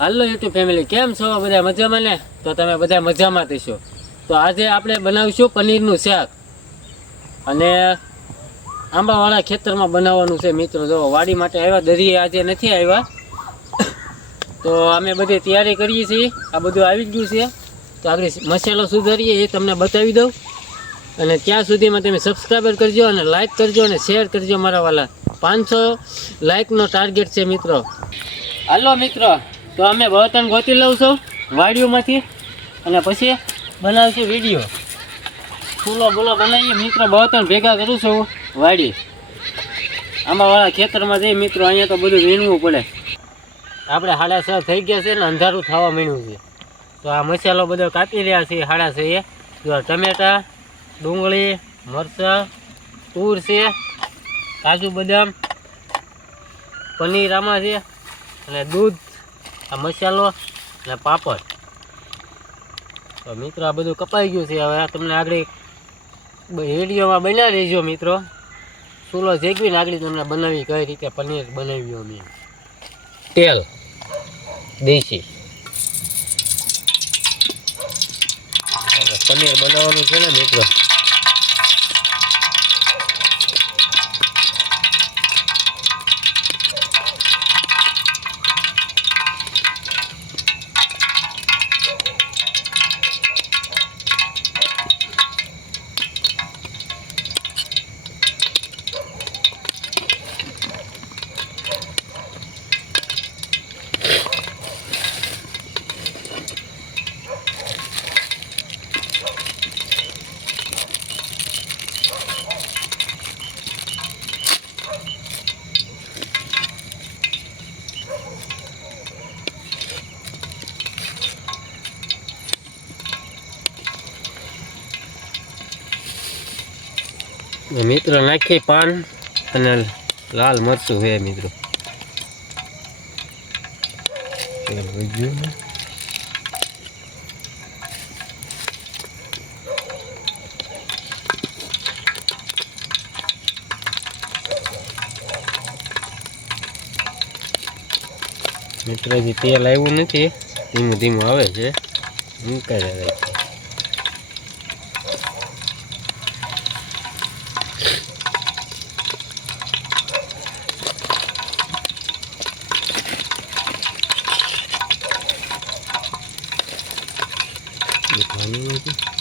હાલો YouTube family કેમ છો? બધા મજામાં ને? તો તમે બધા મજામાં થશો તો આજે આપણે બનાવીશું પનીરનું શાક. અને આંબાવાળા ખેતરમાં બનાવવાનું છે મિત્રો. જો વાડી માટે આવ્યા, દરિયે આજે નથી આવ્યા. તો અમે બધી તૈયારી કરીએ છીએ. આ બધું આવી ગયું છે. તો આપણે મસાલો સુધારીએ, એ તમને બતાવી દઉં. અને ત્યાં સુધીમાં તમે સબસ્ક્રાઈબર કરજો અને લાઇક કરજો અને શેર કરજો મારા વાલા. પાંચસો લાઇકનો ટાર્ગેટ છે મિત્રો. હાલો મિત્રો તો અમે બળતણ ગોતી લઉં છું વાડીઓમાંથી અને પછી બનાવશું વીડિયો. ફૂલો બુલો બનાવીએ, મિત્રો બળતણ ભેગા કરું છું વાડી. આમાં વાળા ખેતરમાં જઈએ, મિત્રો, અહીંયા તો બધું વીણવું પડે. આપણે સાડા છ થઈ ગયા છે ને અંધારું થવા માંડ્યું છે. તો આ મસાલો બધો કાપી રહ્યા છીએ સાડા છ એ. ટમેટા, ડુંગળી, મરચાં, તૂર છે, કાજુ બદામ, પનીર આમાં છે, અને દૂધ આ મસાલો અને પાપડ. તો મિત્રો, આ બધું કપાઈ ગયું છે. હવે તમને આગળ રેડિયોમાં બનાવી દેજો મિત્રો. ચૂલો જેગવીને આગળ તમને બનાવી કઈ રીતે પનીર બનાવ્યું અમે તેલ, દેશી. પનીર બનાવવાનું છે ને મિત્રો. મિત્રો નાખી પાન અને લાલ મરચું હે મિત્રો. મિત્ર, હજી તેલ આવ્યું નથી. ધીમું ધીમું આવે છે. મૂકાઈ પાણી નથી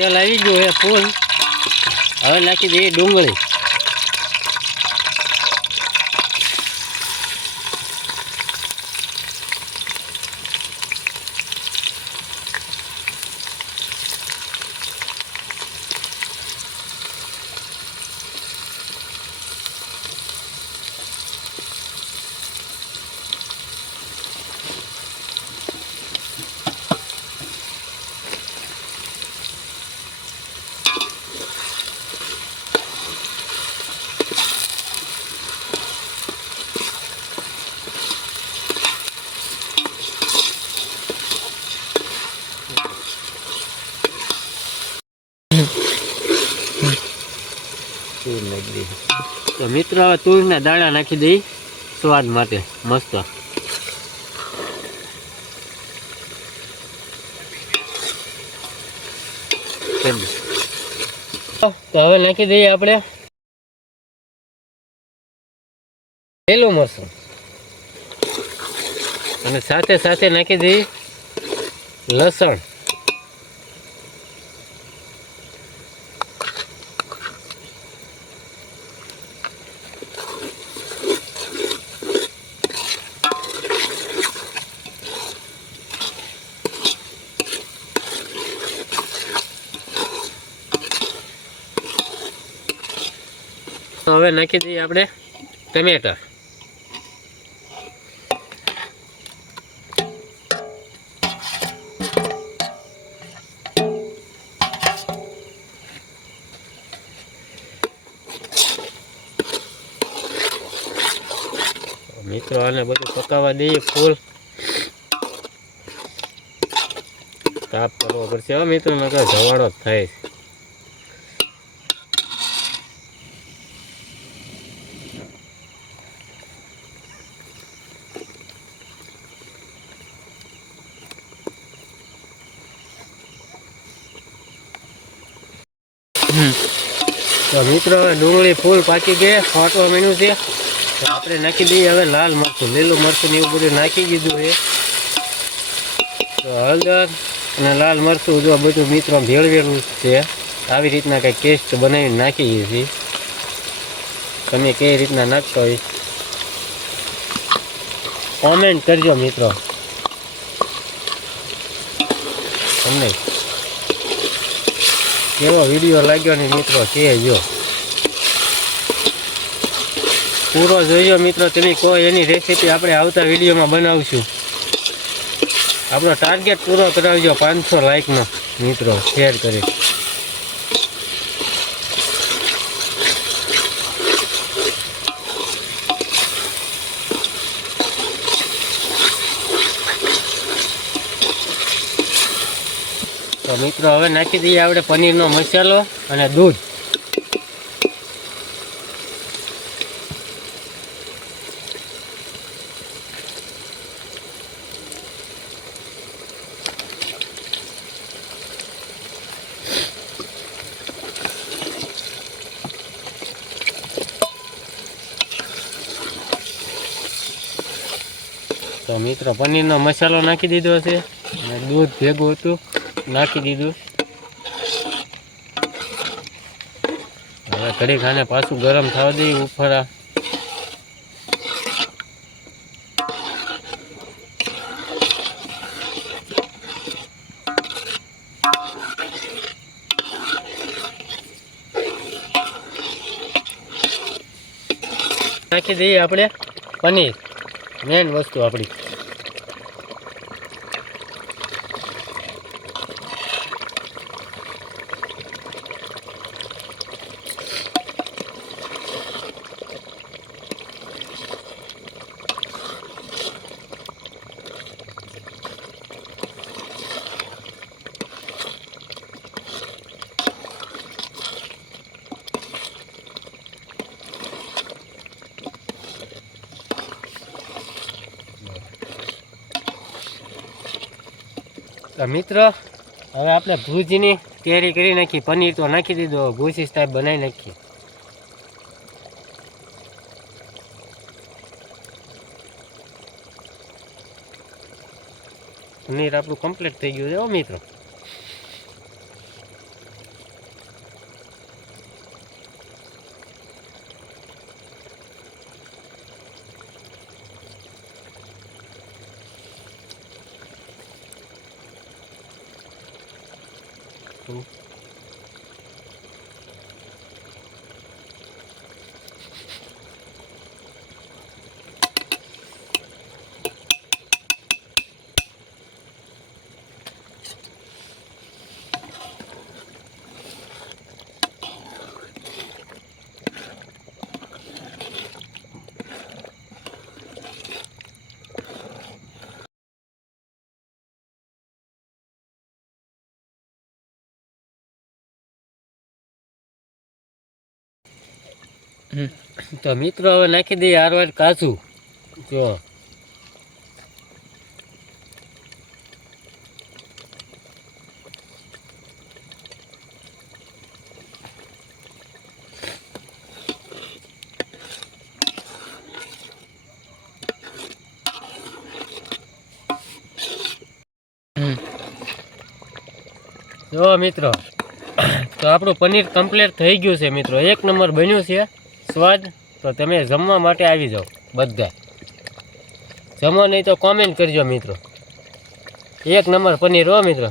તેલ આવી ગયું એ ફૂલ હવે નાખી દઈએ ડુંગળી તુર નાખી દઈએ તો મિત્રો, હવે તુરના દાણા નાખી દઈ સ્વાદ માટે. મસ્ત. તો હવે નાખી દઈએ આપણે. લીલું મરસું. અને સાથે સાથે નાખી દઈએ લસણ. તો હવે નાખી દઈએ આપણે ટમેટા મિત્રો, આને બધું પકાવવા દઈએ ફૂલ. તાપ કરવો પડશે મિત્રો, નકર જવાળો થાય તો મિત્રો, ડુંગળી ફૂલ પાકી ગઈ, ફાટવા મીનું છે. આપણે નાખી દઈએ હવે લાલ મરચું, લીલું મરચું ને એવું બધું નાખી દીધું છે. તો હળદર અને લાલ મરચું જો બધું મિત્રો ભેળવેલું છે, આવી રીતના કંઈ પેસ્ટ બનાવીને નાખીએ છીએ. તમે કઈ રીતના નાખતા હોય કોમેન્ટ કરજો મિત્રો. તમને કેવો વીડિયો લાગ્યો ને મિત્રો, કહેજો. પૂરો જોઈજો મિત્રો, તમે કહો એની રેસીપી આપણે આવતા વિડીયોમાં બનાવશું. આપણો ટાર્ગેટ પૂરો કરાવજો, પાંચસો લાઇકનો મિત્રો શેર કરી. મિત્રો, હવે નાખી દઈએ આપણે પનીરનો મસાલો અને દૂધ. તો મિત્રો, પનીરનો મસાલો નાખી દીધો છે અને દૂધ ભેગું હતું. નાખી દીધું. હવે ઘડી ખાને પાછું ગરમ થવા દઈએ ઉફરા નાખી દઈએ આપણે પનીર. મેન વસ્તુ આપણી. તો મિત્રો, હવે આપણે ભૂજની તૈયારી કરી નાખી, પનીર તો નાખી દીધો ભૂસી ટાઈપ બનાવી નાખી. પનીર આપણું કમ્પ્લીટ થઈ ગયું છે મિત્રો. તો મિત્રો, હવે નાખી દઈએ આરવાર કાચું જો. જો મિત્રો, તો આપણું પનીર કમ્પ્લીટ થઈ ગયું છે મિત્રો. એક નંબર બન્યું છે. સ્વાદ, તો તમે જમવા માટે આવી જાઓ, બધા. જમો નહીં તો કોમેન્ટ કરજો મિત્રો. એક નંબર પનીર હો મિત્રો.